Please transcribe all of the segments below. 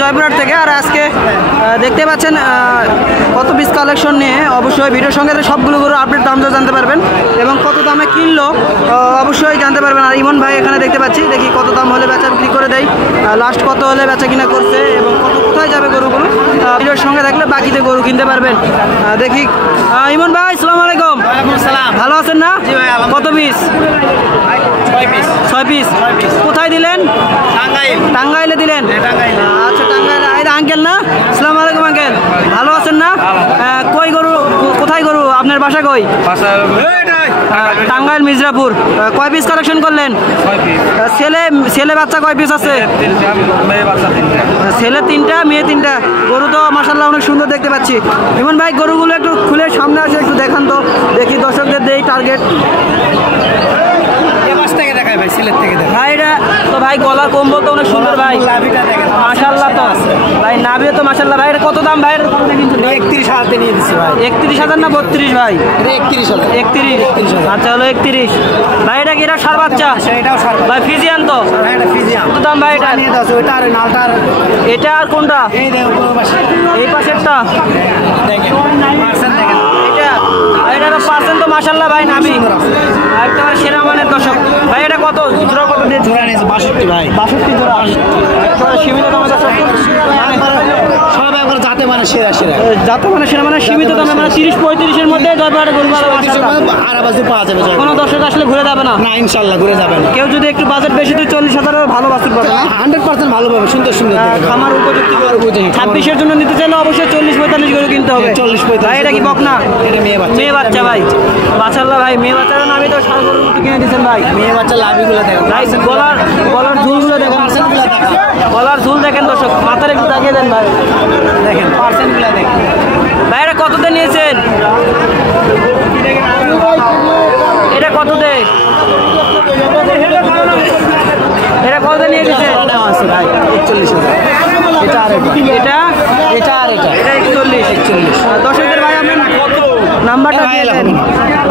জয়পুরহাট থেকে। আর আজকে দেখতে পাচ্ছেন কত পিস কালেকশন নিয়ে, অবশ্যই ভিডিওর সঙ্গে সবগুলো গরু আপডেট দাম জানতে পারবেন এবং কত দামে কিনলো অবশ্যই জানতে পারবেন। আর ইমন ভাই এখানে দেখতে পাচ্ছি, দেখি কত দাম হলে বেচা বিক্রি করে দেয়, লাস্ট কত হলে বেচা কিনা করছে এবং কত কোথায় যাবে গরুগুলো ভিডিওর সঙ্গে থাকলে বাকিতে গরু কিনতে পারবেন। দেখি ইমন ভাই, আসসালামু আলাইকুম। ভালো আছেন না? কত পিস? 6 পিস। কোথায় দিলেন? টাঙ্গাইলে দিলেন। আচ্ছা, টাঙ্গাইলে। আঙ্কেল না? আসসালামু আলাইকুম আঙ্কেল, ভালো আছেন না? কই গরু, কোথায় গরু? আপনার বাসা কই? টাঙ্গাইল মির্জাপুর। কয় পিস কালেকশন করলেন? ছেলে বাচ্চা কয় পিস আছে? ছেলে 3টা, মেয়ে 3টা। গরু তো মাশাআল্লাহ অনেক সুন্দর দেখতে পাচ্ছি। ইমন ভাই গরুগুলো একটু খুলে সামনে আসে একটু দেখান তো, দেখি দর্শকদের দেই টার্গেট। ভাই এটা তো ভাই গলার কম্বল তো অনেক সুন্দর ভাই, মাশাআল্লাহ। তো ভাই নাভিও তো মাশাআল্লাহ। ভাই এটা কত দাম ভাই? 31,000 নিয়ে দিচ্ছি ভাই। 31,000 না 32 ভাই? 31,000। আচ্ছা হলো 31 ভাই। এটা কি এটা সার বাচ্চা? এটাও সার ভাই ফিজিয়ান তো? এটা ফিজিয়ান। কত দাম ভাই এটা? নিয়ে দাও ওইটা আর নালটার। এটা আর কোনটা? এই দেখো পুরো পাশে, এই পাশেরটা দেখেন পার্সেন্ট দেখেন। এটা পার্সেন্ট তো মাশাআল্লাহ ভাই নাভি একেবারে সেরা মানের দর্শক। ভাই এটা কত জোড়া? কত দিয়ে জোড়া নিয়েছে? 62 ভাই। 62 জোড়া। একেবারে সীমিত দামে দর্শক, সব একবার যাতে মানে সেরা যাতে মানে সেরা মানে সীমিত দামে, মানে 30-35 এর মধ্যে জয়পুরহাটে গরু আর বাজু পাওয়া যাবে। কোনো দর্শক আসলে ঘুরে যাবে না? না, ইনশাআল্লাহ ঘুরে যাবে না। কেউ যদি একটু বাজেট বেশি তো 40,000 ভালো বাছুর পাবে না? 100% ভালো পাবে, সুন্দর সুন্দর খামার উপযুক্ত গরু। 26-এর জন্য নিতে চাইলে অবশ্যই 40-45 গরু কিনতে হবে। 40-45। ভাই এটা কি বকনা? এটা মেয়ে বাচ্চা। মেয়ে বাচ্চা ভাই, মাশাআল্লাহ ভাই। মেয়ে বাচ্চার নামে তো সার গরুর মতো কিনে দিয়েছেন ভাই। মেয়ে বাচ্চা লাভিগুলো দেখেন ভাই গলার ঝুলগুলো দেখেন, গলার ঝুল দেখেন দর্শক, মাথার একটু তাকিয়ে দেন ভাই, দেখেন পার্সেন্টগুলো দেখেন ভাই। এটা কততে নিয়েছেন? এটা কততে? এটা কততে নিয়ে গেছেন? ভাই 41,000। এটা আর এটা, এটা আর এটা 41। দর্শকদের ভাই আপনার নাম্বারটা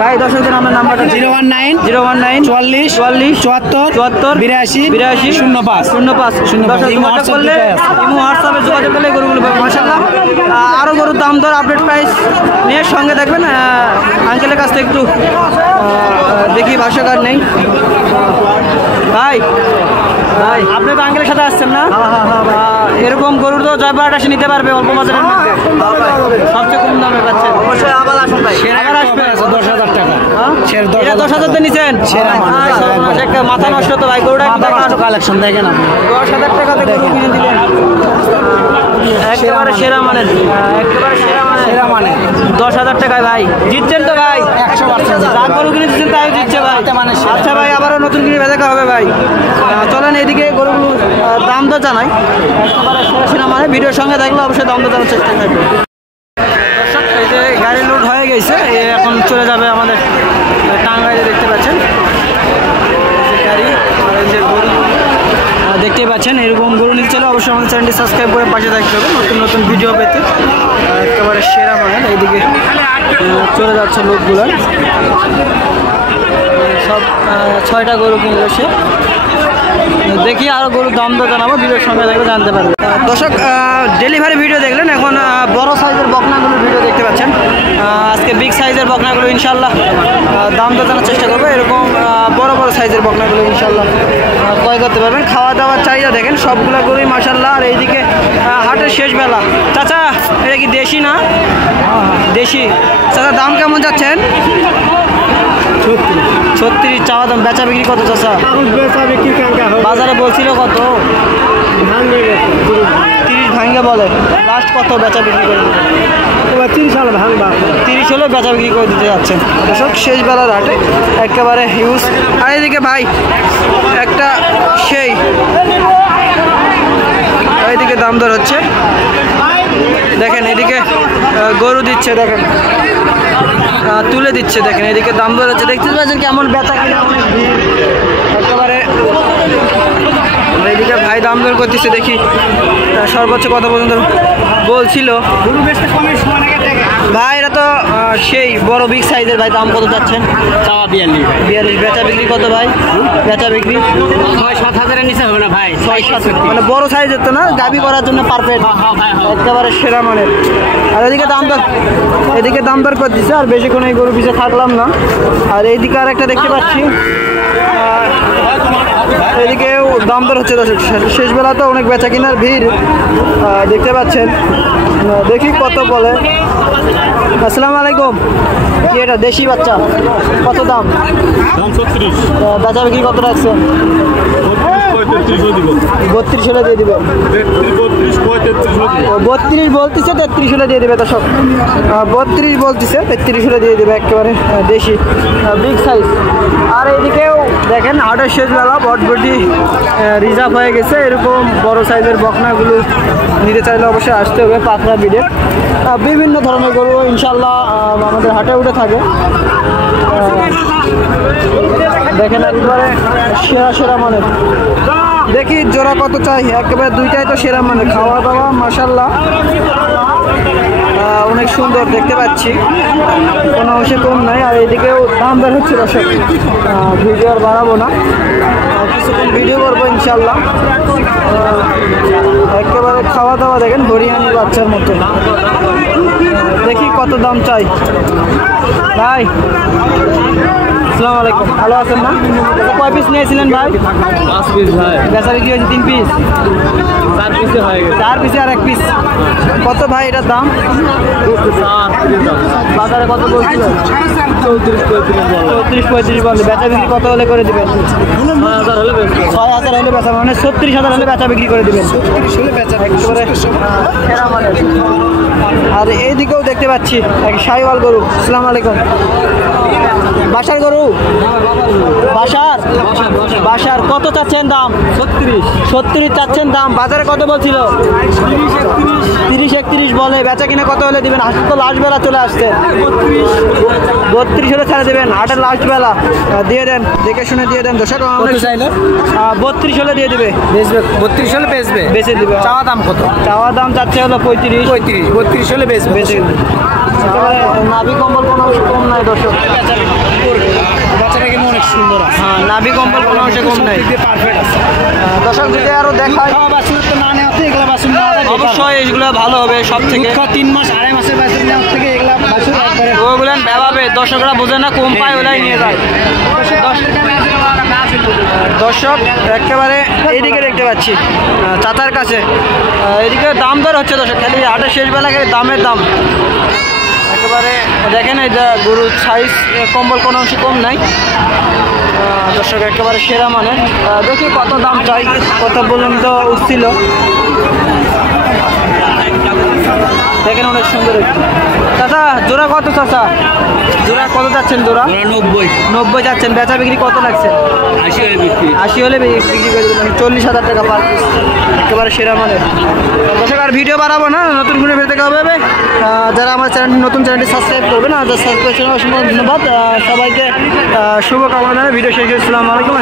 ভাই, দর্শকদের আপনার নাম্বারটা 019 44 74 82 05 করলে হোয়াটসঅ্যাপে যোগাযোগ করলে গরুগুলো পাবেন মাশাআল্লাহ। আরও গরুর দাম দর আপডেট প্রাইস নিয়ে সঙ্গে দেখবেন। আঙ্কেলের কাছ থেকে একটু দেখি, ভাষ্যকার নেই ভাই। ভাই আপনি তো আঙ্কেলের সাথে আসছেন না? এরকম গরুর তো জয়পুরহাট এসে নিতে পারবে অল্প বাজারের মধ্যে, সবচেয়ে কম দামে পাচ্ছেন। অবশ্যই আবার আসুন ভাই, আবার আসবে। 10,000 টাকা। এটা 10,000 দিয়ে নিছেন? মাথা নষ্ট তো ভাই। গরুটা কালেকশন দেখেন আপনি, 10,000 টাকাতে গরু কিনে দিলেন, একেবারে সেরা মানের, একেবারে সেরা মানে 10,000 টাকায় ভাই জিতছেন তো ভাই। 100% যা গরু কিনে দিচ্ছেন তাই জিতছে ভাই। আচ্ছা ভাই, আবারও নতুন কিনে দেখা হবে ভাই। চলেন এদিকে গরুগুলো দাম তো জানাই, একেবারে সেরা মানে। ভিডিওর সঙ্গে দেখলে অবশ্যই দাম তো জানার চেষ্টা করবে। দর্শক এই যে গাড়ি লোড হয়ে গেছে, এখন চলে যাবে আমাদের টাঙ্গাইলে। দেখতে পাচ্ছেন গাড়ি, আর এই যে গরু দেখতেই পাচ্ছেন। এরকম গরু নিতে চলে অবশ্যই আমাদের চ্যানেলটি সাবস্ক্রাইব করে পাশে থাকতে হবে নতুন নতুন ভিডিও পেতে। একেবারে সেরা মানের। এইদিকে চলে যাচ্ছে লোকগুলো, সব 6টা গরু কিনলো সে। দেখি আরও গরুর দাম তো জানাবো, ভিডিওর সঙ্গে দেখবে জানতে পারবে। দর্শক ডেলিভারি ভিডিও দেখলেন, এখন বড় সাইজের বকনাগুলোর ভিডিও দেখতে পাচ্ছেন। আজকে বিগ সাইজের বকনাগুলো ইনশাল্লাহ দাম তো জানার চেষ্টা করবো। এরকম বড় বড় সাইজের বকনাগুলো ইনশাল্লাহ ক্রয় করতে পারবেন। খাওয়া দাওয়ার চাহিদা দেখেন, সবগুলো গরুই মাশাল্লাহ। আর এইদিকে হাটের শেষ বেলা। চাচা এটা কি দেশি না? দেশি। চাচা দাম কেমন যাচ্ছেন? 36 চাওয়া দাম। বেচা বিক্রি কত চাচা? বাজারে বলছিল কত? 30 ভাঙ্গে বলে। লাস্ট কত বেচা বিক্রি করে দিতে? 30 হলে বেচা বিক্রি করে দিতে যাচ্ছেন দর্শক। শেষ বেলার হাটে একেবারে হিউজ। আর এদিকে ভাই একটা সেই, এইদিকে দাম দর হচ্ছে দেখেন। এদিকে গরু দিচ্ছে দেখেন, তুলে দিচ্ছে দেখেন। এদিকে দাম দর হচ্ছে, দেখতে পাচ্ছেন কেমন বেচা কিনা, অনেক ভিড় একেবারে। এইদিকে ভাই দাম দর করতেছে, দেখি সর্বোচ্চ কত পর্যন্ত বলছিল ভাই। এটা তো সেই বড় বিগ সাইজের ভাই, দাম কত যাচ্ছেন? চাওয়া 42 ভাই। 42। বেচা বিক্রি কত ভাই? বেচা বিক্রি 6-7 হাজারের নিচে হবে না ভাই। 6-7, মানে বড় সাইজের তো না, গাবি করার জন্য পারফেক্ট, একেবারে সেরা মানের। আর এদিকে দাম দর করে দিচ্ছে, আর বেশিক্ষণ এই গরু পিছিয়ে থাকলাম না। আর এইদিকে আর একটা দেখতে পাচ্ছি, এদিকেও দাম দর হচ্ছে দর্শক। শেষ বেলা তো অনেক বেচা কিনার ভিড় দেখতে পাচ্ছেন। দেখি কত বলে। আসসালামু আলাইকুম। কি এটা দেশি বাচ্চা? কত দাম? 36। বেচা বিক্রি কত রাখছে? 32 দিব। 32 হলে দিয়ে দিবে। 32 বলতেছে, 33 হলে দিয়ে দেবে দর্শক। 32 বলতেছে, 33 হলে দিয়ে দেবে, একেবারে দেশি বিগ সাইজ। আর এইদিকেও দেখেন হাটের শেষ বেলা, বটবটি রিজার্ভ হয়ে গেছে। এরকম বড় সাইজের বকনাগুলো নিতে চাইলে অবশ্যই আসতে হবে পাখরা বিডে। বিভিন্ন ধরনের গরু ইনশাল্লাহ আমাদের হাটে উঠে থাকে। দেখেন একবারে সেরা মানের। দেখি জোড়া কত চাই, একেবারে দুইটাই তো সেরা মানের। খাওয়া দাওয়া মাশাল্লাহ অনেক সুন্দর দেখতে পাচ্ছি, কোনো অংশে কম নাই। আর এইদিকেও দাম বের হচ্ছে দর্শক, ভিডিও আর বাড়াবো না, কিছুক্ষণ ভিডিও করবো ইনশাল্লাহ। একেবারে খাওয়া দাওয়া দেখেন হরিয়ানি বাচ্চার মতো। দেখি কত দাম চাই ভাই। আসসালামু আলাইকুম, ভালো আছেন না? কয় পিস নিয়েছিলেন ভাই? 5 পিস ভাই। বেচা বিক্রি হয়েছে 3 পিস। 4 পিসে হয়ে গেছে। 4 পিসে আর 1 পিস। কত ভাই এটার দাম? 4 পিস দাম। বাজারে কত বলছিল? 34-35 বলে। বেচা বিক্রি কত হলে করে দিবেন? 6000 হলে বেশ। 6000 হলে বেচা, মানে 36,000 হলে বেচা বিক্রি করে দিবেন। একেবারে সেরা মানের। আর এইদিকেও দেখতে পাচ্ছি এক শাহিওয়াল গরু। আসসালামু আলাইকুম। বাসার গরু? বাসার কত চাচ্ছেন দাম? 36 চাচ্ছেন দাম। বাজারে কত বলছিল? 30-31 বলে। বেচা কিনা কত হলে দিবেন? হাসতে তো লাস্ট বেলা চলে আসছে। 32 হলে ছেড়ে দেবেন, হাটের লাস্ট বেলা। দিয়ে দেন, দেখে শুনে দিয়ে দেন দর্শক। 32 হলে দিয়ে দিবে। 32 হলে বেচবে। বেচে দিবে। চাওয়া দাম কত? চাওয়া দাম চাচ্ছে হলো 35। 32 হলে বেচবে। বেচে একেবারে নাভি কম্বল কোনো অংশে কম নাই দর্শক। বাচ্চাটা কিন্তু অনেক সুন্দর আছে। হ্যাঁ, নাভি কম্বল কোনো অংশে কম নাই পারফেক্ট আছে। দর্শক। যদি আরো দেখায় বাছুর তো না নেওয়া এগুলো বাছুর নেওয়া অবশ্যই এগুলো ভালো হবে সব থেকে। 3 মাস 2.5 মাসের বাছুর নেওয়ার থেকে এগুলো বাছুর একবারে ওগুলো ভেবাবে, দর্শকরা বোঝে না, কম পায় ওলাই নিয়ে যায়। দর্শক একেবারে এইদিকে দেখতে পাচ্ছি চাচার কাছে, এদিকে দাম দর হচ্ছে দর্শক। খালি হাটের শেষ বেলা খালি দামের দাম। একেবারে দেখেন এই গরুর সাইজ কম্বল কোনো অংশে কম নাই দর্শক, একেবারে সেরা মানে। দেখি কত দাম চাই, কত বললাম তো উঠছিল। দেখেন অনেক সুন্দর একটু। চাচা জোড়া কত? চাচা জোড়া কত যাচ্ছেন? জোড়া 90 যাচ্ছেন। বেচা বিক্রি কত লাগছে? 80 হলে বিক্রি করে দেবেন। 40,000 টাকা পার পিস, একেবারে সেরা মানে। দর্শক আর ভিডিও বাড়াবো না, নতুন করে ফের থেকে হবে। যারা আমার চ্যানেলটি নতুন চ্যানেলটি সাবস্ক্রাইব করবেন, আর সাবস্ক্রাইব অসংখ্য ধন্যবাদ সবাইকে। শুভকামনা, ভিডিও শেষ হয়েছিলাম। আসসালামু আলাইকুম।